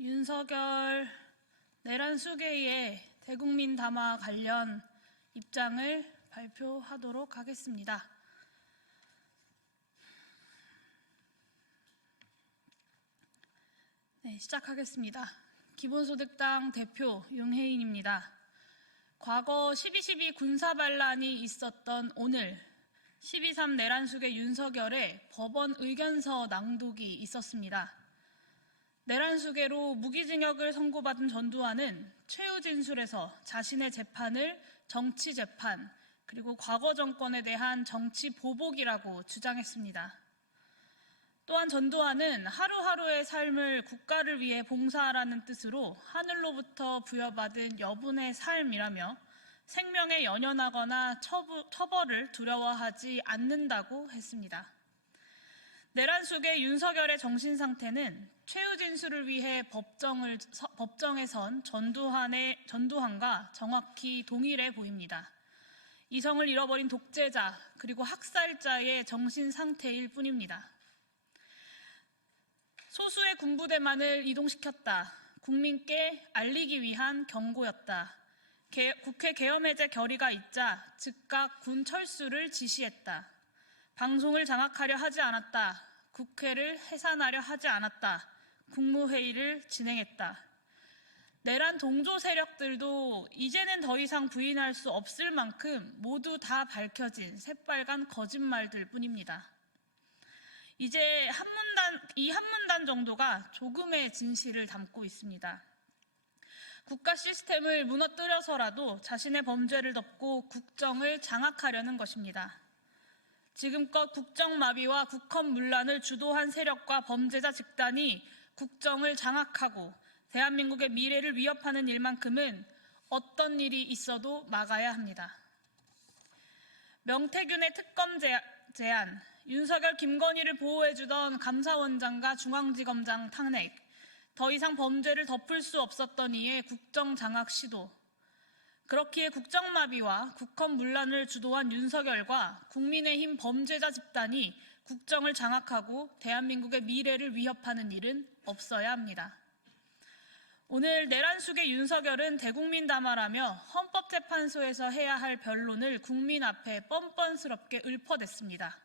윤석열 내란 수계의 대국민 담화 관련 입장을 발표하도록 하겠습니다. 시작하겠습니다. 기본소득당 대표 윤혜인입니다. 과거 12.12 군사반란이 있었던 오늘 12.3 내란 수계 윤석열의 법원 의견서 낭독이 있었습니다. 내란 수계로 무기징역을 선고받은 전두환은 최후 진술에서 자신의 재판을 정치 재판, 그리고 과거 정권에 대한 정치 보복이라고 주장했습니다. 또한 전두환은 하루하루의 삶을 국가를 위해 봉사하라는 뜻으로 하늘로부터 부여받은 여분의 삶이라며 생명에 연연하거나 처벌을 두려워하지 않는다고 했습니다. 내란 수계 윤석열의 정신 상태는 최후 진술을 위해 법정에 선 전두환과 정확히 동일해 보입니다. 이성을 잃어버린 독재자 그리고 학살자의 정신 상태일 뿐입니다. 소수의 군부대만을 이동시켰다. 국민께 알리기 위한 경고였다. 국회 계엄해제 결의가 있자 즉각 군 철수를 지시했다. 방송을 장악하려 하지 않았다. 국회를 해산하려 하지 않았다. 국무회의를 진행했다. 내란 동조 세력들도 이제는 더 이상 부인할 수 없을 만큼 모두 다 밝혀진 새빨간 거짓말들 뿐입니다. 이제 이 한 문단 정도가 조금의 진실을 담고 있습니다. 국가 시스템을 무너뜨려서라도 자신의 범죄를 덮고 국정을 장악하려는 것입니다. 지금껏 국정마비와 국헌문란을 주도한 세력과 범죄자 집단이 국정을 장악하고 대한민국의 미래를 위협하는 일만큼은 어떤 일이 있어도 막아야 합니다. 명태균의 특검 제안, 윤석열, 김건희를 보호해주던 감사원장과 중앙지검장 탄핵, 더 이상 범죄를 덮을 수 없었던 이의 국정장악 시도, 그렇기에 국정마비와 국헌문란을 주도한 윤석열과 국민의힘 범죄자 집단이 국정을 장악하고 대한민국의 미래를 위협하는 일은 없어야 합니다. 오늘 내란 수계 윤석열은 대국민 담화라며 헌법재판소에서 해야 할 변론을 국민 앞에 뻔뻔스럽게 읊어댔습니다.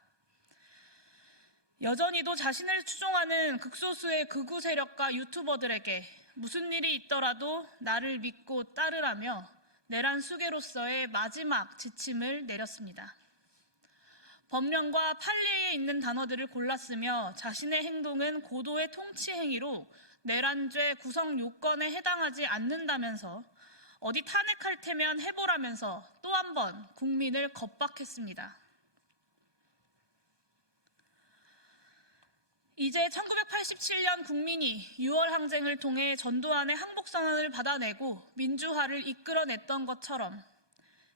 여전히도 자신을 추종하는 극소수의 극우 세력과 유튜버들에게 무슨 일이 있더라도 나를 믿고 따르라며 내란 수계로서의 마지막 지침을 내렸습니다. 법령과 판례에 있는 단어들을 골랐으며 자신의 행동은 고도의 통치 행위로 내란죄 구성 요건에 해당하지 않는다면서 어디 탄핵할 테면 해보라면서 또 한 번 국민을 겁박했습니다. 이제 1987년 국민이 6월 항쟁을 통해 전두환의 항복선언을 받아내고 민주화를 이끌어냈던 것처럼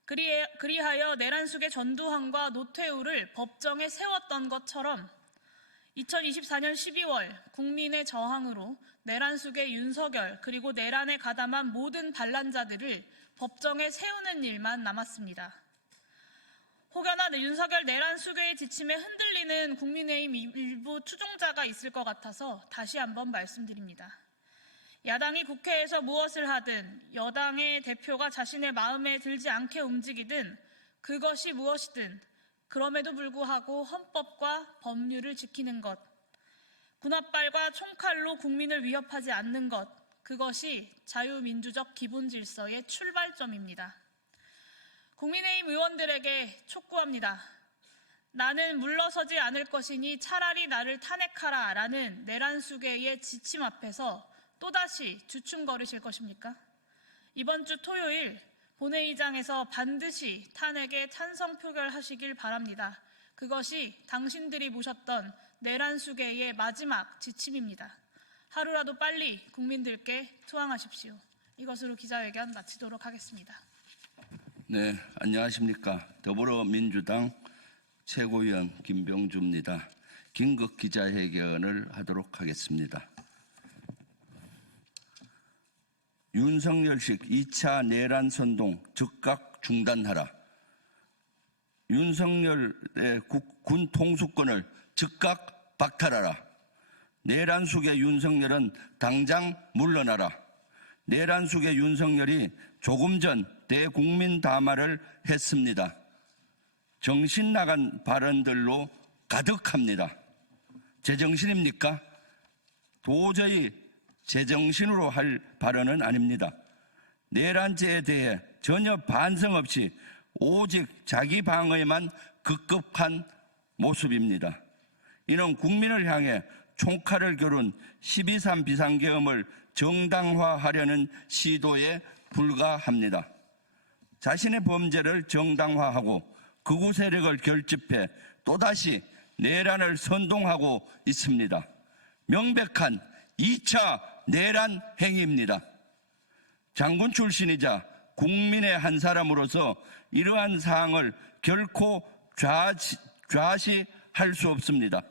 그리하여 내란 수계 전두환과 노태우를 법정에 세웠던 것처럼 2024년 12월 국민의 저항으로 내란 수계 윤석열 그리고 내란에 가담한 모든 반란자들을 법정에 세우는 일만 남았습니다. 혹여나 윤석열 내란 수계의 지침에 흔들리는 국민의힘 일부 추종자가 있을 것 같아서 다시 한번 말씀드립니다. 야당이 국회에서 무엇을 하든 여당의 대표가 자신의 마음에 들지 않게 움직이든 그것이 무엇이든 그럼에도 불구하고 헌법과 법률을 지키는 것, 군홧발과 총칼로 국민을 위협하지 않는 것, 그것이 자유민주적 기본 질서의 출발점입니다. 국민의힘 의원들에게 촉구합니다. 나는 물러서지 않을 것이니 차라리 나를 탄핵하라 라는 내란 수계의 지침 앞에서 또다시 주춤거리실 것입니까? 이번 주 토요일 본회의장에서 반드시 탄핵에 찬성 표결하시길 바랍니다. 그것이 당신들이 모셨던 내란 수계의 마지막 지침입니다. 하루라도 빨리 국민들께 투항하십시오. 이것으로 기자회견 마치도록 하겠습니다. 네, 안녕하십니까. 더불어민주당 최고위원 김병주입니다. 긴급 기자회견을 하도록 하겠습니다. 윤석열식 2차 내란 선동 즉각 중단하라. 윤석열의 군 통수권을 즉각 박탈하라. 내란 속의 윤석열은 당장 물러나라. 내란 속의 윤석열이 조금 전 대국민 담화를 했습니다. 정신 나간 발언들로 가득합니다. 제정신입니까? 도저히 제정신으로 할 발언은 아닙니다. 내란죄에 대해 전혀 반성 없이 오직 자기 방어에만 급급한 모습입니다. 이는 국민을 향해 총칼을 겨룬 12.3 비상계엄을 정당화하려는 시도에 불과합니다. 자신의 범죄를 정당화하고 극우 세력을 결집해 또다시 내란을 선동하고 있습니다. 명백한 2차 내란 행위입니다. 장군 출신이자 국민의 한 사람으로서 이러한 사항을 결코 좌시할 수 없습니다.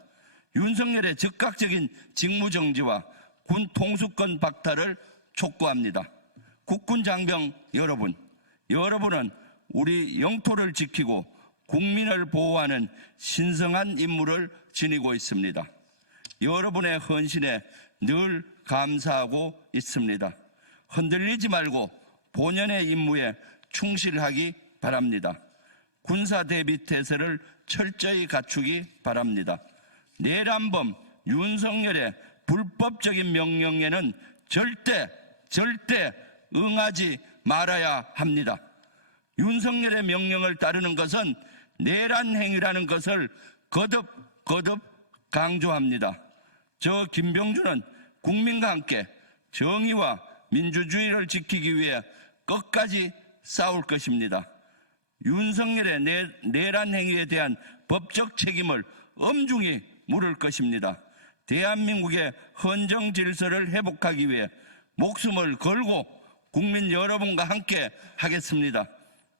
윤석열의 즉각적인 직무정지와 군 통수권 박탈을 촉구합니다. 국군 장병 여러분, 여러분은 우리 영토를 지키고 국민을 보호하는 신성한 임무를 지니고 있습니다. 여러분의 헌신에 늘 감사하고 있습니다. 흔들리지 말고 본연의 임무에 충실하기 바랍니다. 군사 대비 태세를 철저히 갖추기 바랍니다. 내란범 윤석열의 불법적인 명령에는 절대 응하지 말아야 합니다. 윤석열의 명령을 따르는 것은 내란 행위라는 것을 거듭 강조합니다. 저 김병주는 국민과 함께 정의와 민주주의를 지키기 위해 끝까지 싸울 것입니다. 윤석열의 내란 행위에 대한 법적 책임을 엄중히 물을 것입니다. 대한민국의 헌정 질서를 회복하기 위해 목숨을 걸고 국민 여러분과 함께 하겠습니다.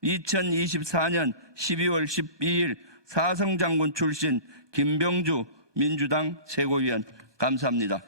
2024년 12월 12일 사성장군 출신 김병주 민주당 최고위원 감사합니다.